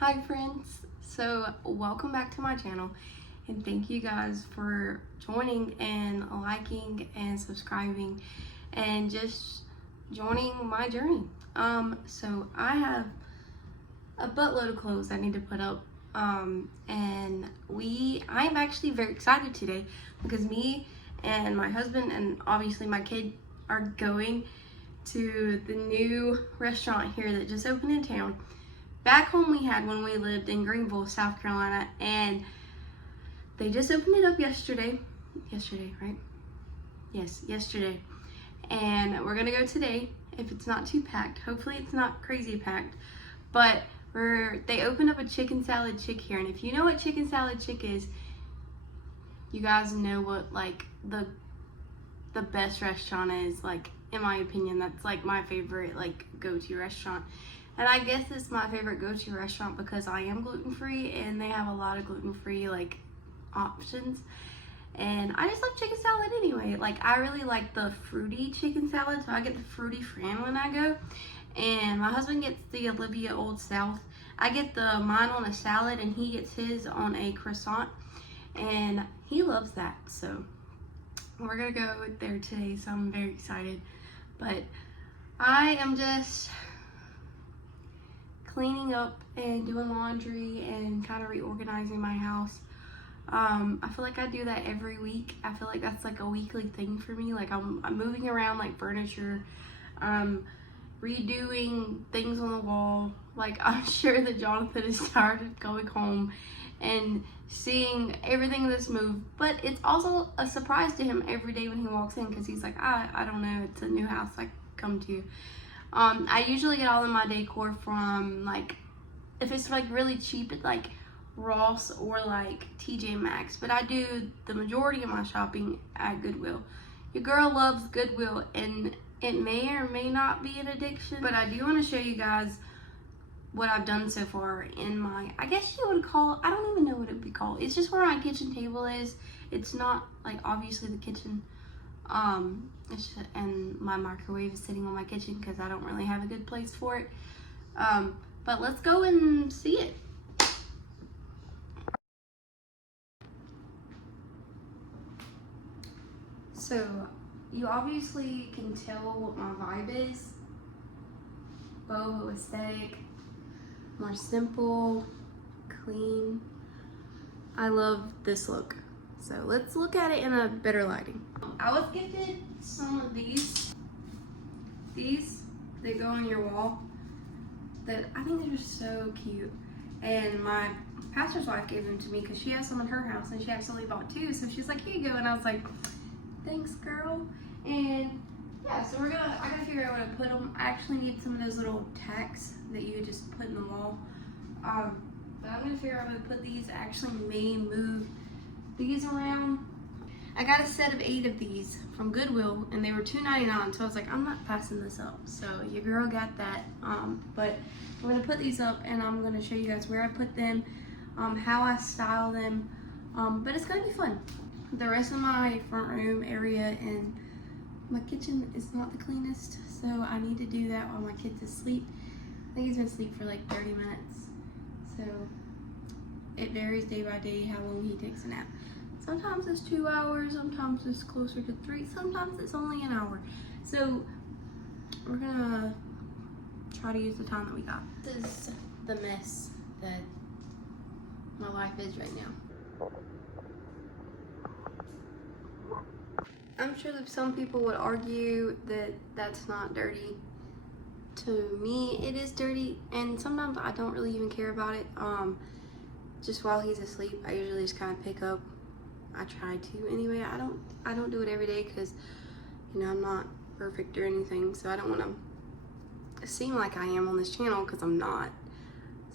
Hi friends, so welcome back to my channel and thank you guys for joining and liking and subscribing and just joining my journey. So I have a buttload of clothes I need to put up, and I'm actually very excited today because me and my husband and obviously my kid are going to the new restaurant here that just opened in town. Back home we had when we lived in Greenville, South Carolina, and they just opened it up yesterday. Yesterday, right? Yes, yesterday. And we're gonna go today if it's not too packed. Hopefully it's not crazy packed. But they opened up a chicken salad chick here, and if you know what chicken salad chick is, you guys know what like the best restaurant is. Like, in my opinion, that's like my favorite like go-to restaurant. And I guess it's my favorite go-to restaurant because I am gluten-free and they have a lot of gluten-free like options. And I just love chicken salad anyway. Like, I really like the fruity chicken salad, so I get the fruity Fran when I go. And my husband gets the Olivia Old South. I get mine on a salad and he gets his on a croissant. And he loves that, so we're gonna go there today, so I'm very excited. But I am just cleaning up and doing laundry and kind of reorganizing my house. I feel like I do that every week. I feel like that's like a weekly thing for me. Like, I'm moving around like furniture, redoing things on the wall. Like, I'm sure that Jonathan is tired of going home and seeing everything that's moved, but it's also a surprise to him every day when he walks in because he's like, I don't know, it's a new house I come to. I usually get all of my decor from, like, if it's like really cheap, it's like Ross or like TJ Maxx, but I do the majority of my shopping at Goodwill. Your girl loves Goodwill, and it may or may not be an addiction, but I do want to show you guys what I've done so far in my, I guess you would call, I don't even know what it would be called. It's just where my kitchen table is. It's not like obviously the kitchen. And my microwave is sitting on my kitchen because I don't really have a good place for it. But let's go and see it. So you obviously can tell what my vibe is. Boho aesthetic, more simple, clean. I love this look. So let's look at it in a better lighting. I was gifted some of these. They go on your wall. That I think they're just so cute. And my pastor's wife gave them to me because she has some in her house and she absolutely bought two. So she's like, here you go. And I was like, thanks, girl. And yeah, so I gotta figure out where to put them. I actually need some of those little tacks that you would just put in the wall. But I'm gonna figure out where to put these. I actually may move these around. I got a set of 8 of these from Goodwill and they were $2.99, so I was like, I'm not passing this up. So your girl got that. But I'm gonna put these up and I'm gonna show you guys where I put them, how I style them. But it's gonna be fun. The rest of my front room area and my kitchen is not the cleanest, so I need to do that while my kid's asleep. I think he's been asleep for like 30 minutes. So it varies day by day how long he takes a nap. Sometimes it's 2 hours, sometimes it's closer to 3, sometimes it's only an hour. So we're gonna try to use the time that we got. This is the mess that my life is right now. I'm sure that some people would argue that that's not dirty. To me, it is dirty, and sometimes I don't really even care about it. Just while he's asleep, I usually just kind of pick up. I try to anyway. I don't do it every day because, you know, I'm not perfect or anything, so I don't want to seem like I am on this channel because I'm not.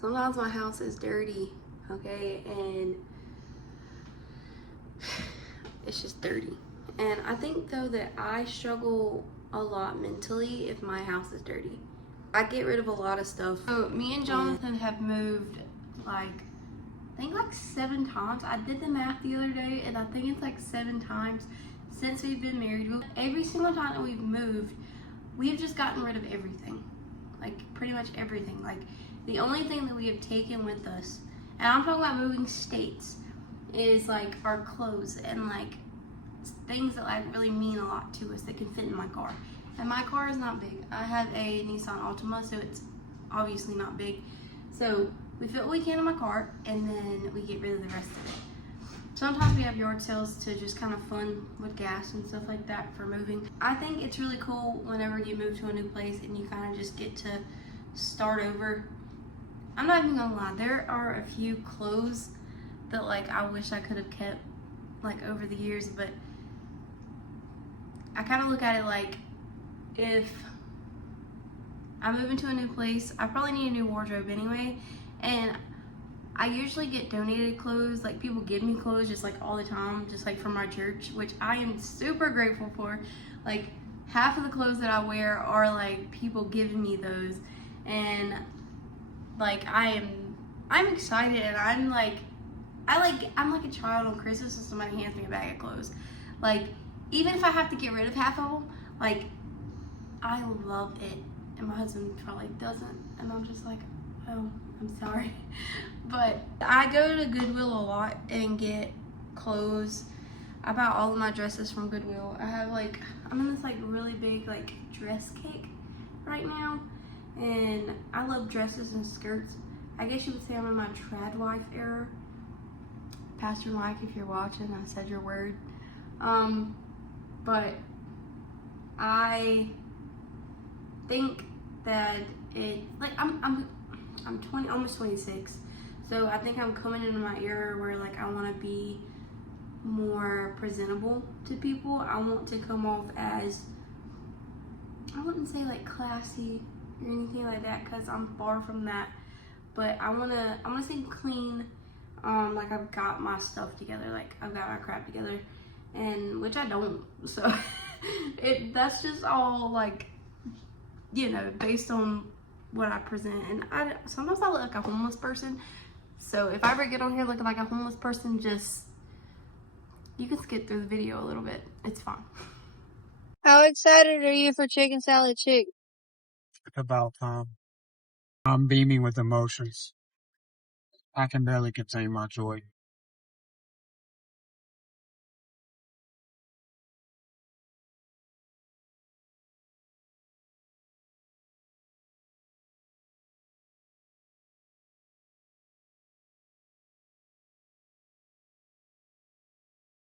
Sometimes my house is dirty, okay, and it's just dirty. And I think though that I struggle a lot mentally if my house is dirty. I get rid of a lot of stuff. So me and Jonathan have moved like, I think like 7 times. I did the math the other day and I think it's like 7 times since we've been married. Every single time that we've moved, we've just gotten rid of everything. like pretty much everything. Like the only thing that we have taken with us, and I'm talking about moving states, is like our clothes and like things that like really mean a lot to us that can fit in my car. And my car is not big. I have a Nissan Altima, so it's obviously not big. So we fit what we can in my car, and then we get rid of the rest of it. Sometimes we have yard sales to just kind of fund with gas and stuff like that for moving. I think it's really cool whenever you move to a new place and you kind of just get to start over. I'm not even gonna lie, there are a few clothes that like I wish I could have kept like over the years, but I kind of look at it like, if I move into a new place, I probably need a new wardrobe anyway, and I usually get donated clothes. Like people give me clothes just like all the time, just like from my church, which I am super grateful for. Like half of the clothes that I wear are like people giving me those, and like I'm excited, and I'm like a child on Christmas and somebody hands me a bag of clothes. Like even if I have to get rid of half of them, like I love it, and my husband probably doesn't, and I'm just like, oh, I'm sorry. But I go to Goodwill a lot and get clothes. I buy all of my dresses from Goodwill. I have like, I'm in this like really big like dress kick right now, and I love dresses and skirts. I guess you would say I'm in my trad wife era. Pastor Mike, if you're watching, I said your word. But I think that it, like I'm 20, almost 26, so I think I'm coming into my era where like I want to be more presentable to people. I want to come off as, I wouldn't say like classy or anything like that, because I'm far from that, but I want to say clean. Like I've got my stuff together, like I've got my crap together, and which I don't, so that's just all like, you know, based on what I present. And sometimes I look like a homeless person, so if I ever get on here looking like a homeless person, just, you can skip through the video a little bit, it's fine. How excited are you for Chicken Salad Chick? About time. I'm beaming with emotions. I can barely contain my joy.